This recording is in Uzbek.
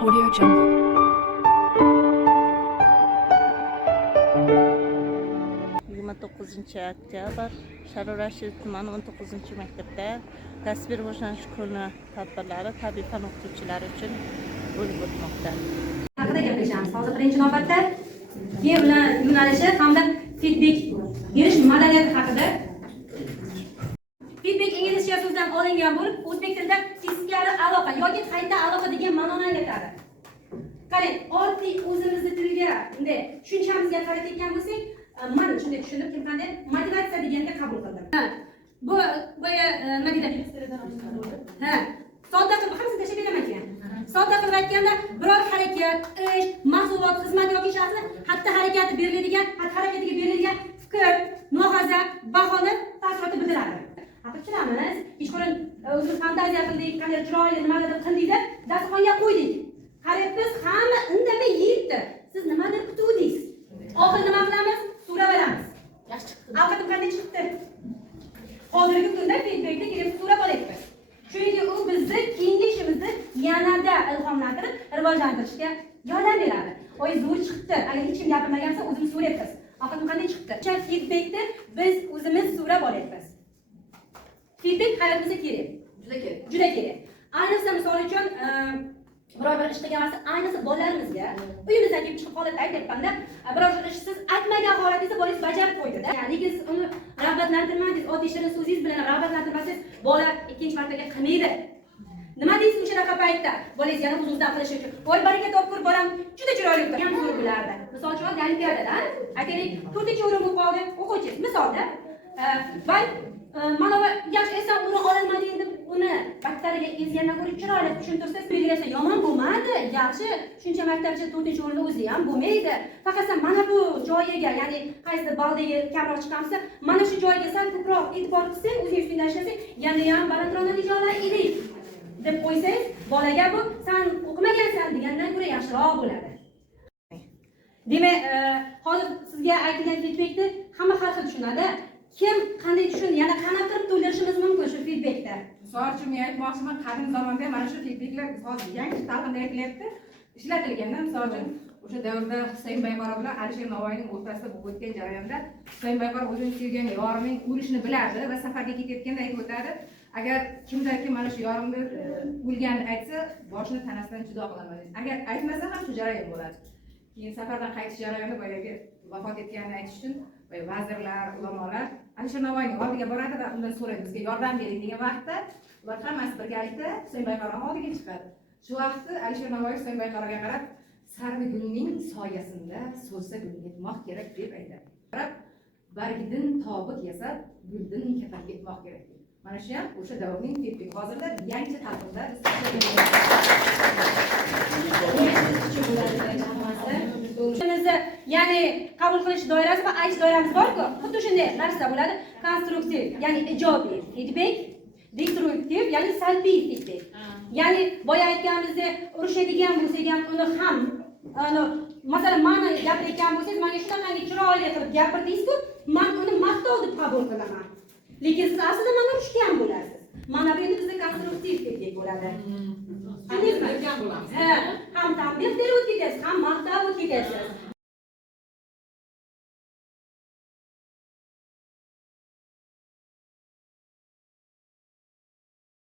Audio Jungle. 29-oktyabr Sharur Rashidov tumani 19-maktabda tasvir rivojlanish kuni tadbirlari tabiiy fan o'qituvchilari uchun bo'lib o'tmoqda. Haqida gaplashamiz. Hozir birinchi navbatda keyin bilan yo'nalishi hamda feedback berish madaniyati haqida. Feedback inglizcha so'zdan olingan bo'lib, o'zbek tilida teskari aloqa yoki qayta aloqa degan ma'noni anglatadi. Qarang, oddiy o'zimizni tilga bunday tushunchamizga qarab ketgan bo'lsak, men shunday tushunib, kim qanday motivatsiya deganda qabul qildim. Bu nima deydi? Sodda qilib hammasini tashlab beraman keyin. Sodda qilib aytganda, biror harakat, ish, mahsulot, xizmat yoki shaxsni xatti harakati beriladigan, xatti harakatiga beriladigan fikr, mulohaza, bahoni taassuroti bildiradi. Tushunamiz. Ishqilib o'zimiz fantaziya qildik, qanday chiroyli nimadir qildik deb dasturxonga qo'ydik. Qarayapmiz, hamma indamay yeyapti. Siz nimadir kutuvdingiz. Oxiri nima qilamiz? So'rab olamiz. Yaxshi chiqdi. Albatta qanday chiqdi? Hozirgi kunda feedbackda kelib so'rab olyapmiz. Chunki u bizni keyingi ishimizni yanada ilhomlantirib, rivojlantirishga yordam beradi. Voy zo'r chiqdi. Agar hech kim gapirmagan bo'lsa, o'zimiz so'rayapmiz. Albatta qanday chiqdi? O'sha feedbackni biz o'zimiz so'rab olyapmiz. Feedback hayotimiz kerak. Juda kerak. Ayniqsa misol uchun biror bir ish qilgan vaqtda, ayniqsa bolalarimizga uyimizdan kelib chiqib holat aytyapmanda, biror bir ish siz aytmagan holatingizda bolangiz bajarib qo'ydi-da. Lekin siz uni rag'batlantirmadingiz, oddiy shirin so'zingiz bilan rag'batlantirmasangiz, bola ikkinchi martaga qilmaydi. Nima deysiz o'sha paytda? Bolangiz yana o'zingizdan qilish uchun. Voy baraka topkur bolam juda chiroyli o'qigan zo'r bo'lardi. Misol uchun olimpiadada, aytaylik, 4-o'rin bo'lib qoldi, o'quvchi. Misolda, voy mana bu yaxshi esan uni ololmading deb uni baktariga ezgandan ko'ra chiroyli tushuntirsangiz, belgilasa yomon bo'lmadi. Yaxshi, shuncha maktabcha 4-o'rinda o'zi ham bo'lmaydi. Faqat sen mana bu joyiga, ya'ni qaysidir baldagi kamroq chiqamsa, mana shu joyiga sal ko'proq e'tibor qilsang, o'zing ustingdan ishlasang, yana ham balandroq natijalar edik deb qo'ysangiz, bolaga bu sen o'qimagansan degandan ko'ra yaxshiroq bo'ladi. Demak, hozir sizga aytilgan feedbackni hamma har xil tushunadi. Kim qanday tushun, yana qanday qilib to'ldirishimiz mumkin shu feedbackda? Misol uchun men aytmoqchiman, qadim zamonda mana shu feedbacklar hozir yangi talqinda aytilyapti, ishlatilganda. Misol uchun o'sha davrda Husayn Bayqaro bilan Alisher Navoiyning o'rtasida bo'lib o'tgan jarayonda Husayn Bayqaro o'zini sevgan yorining o'lishini bilardi va safarga ketayotganda aytib o'tadi, agar kimdarki mana shu yorimni o'lganini aytsa, boshini tanasidan judo qilaman deydi. Agar aytmasa ham shu jarayon bo'ladi. Keyin safardan qaytish jarayonida boyagi vafot etganini aytish uchun vazirlar, ulamolar Alisher Navoiyning oldiga boradi va undan so'raydi, bizga yordam bering degan vaqtda ular hammasi birgalikda Husayn Bayqaroning oldiga chiqadi. Shu vaqtda Alisher Navoiy Husayn Bayqaroga qarab, sarvi gulning soyasida so'zsa gul yetmoq kerak deb aytadi. Qarab, bargidan tobut yasab, guldan kafan ketmoq kerak deydi. Mana shu ham o'sha davrning feedback. Hozirda yangi talqinda ya'ni qabul qilish doirasi va aytish doiramiz bor-ku. Xuddi shunday narsa bo'ladi. Konstruktiv, ya'ni ijobiy feedback, destruktiv, ya'ni salbiy feedback. Ya'ni boya aytganimizdek, urushadigan bo'lsak ham uni ham, masalan, ma'no gapirayotgan bo'lsangiz, menga shunaqangi chiroyli qilib gapirdingiz-ku, men uni maqtov deb qabul qilaman. Lekin siz aslida meni urushgan bo'lasiz. Mana bu endi bizda konstruktiv feedback bo'ladi. Ham tanbeh berib o'tib ketasiz, ham maqtov o'tib ketasiz.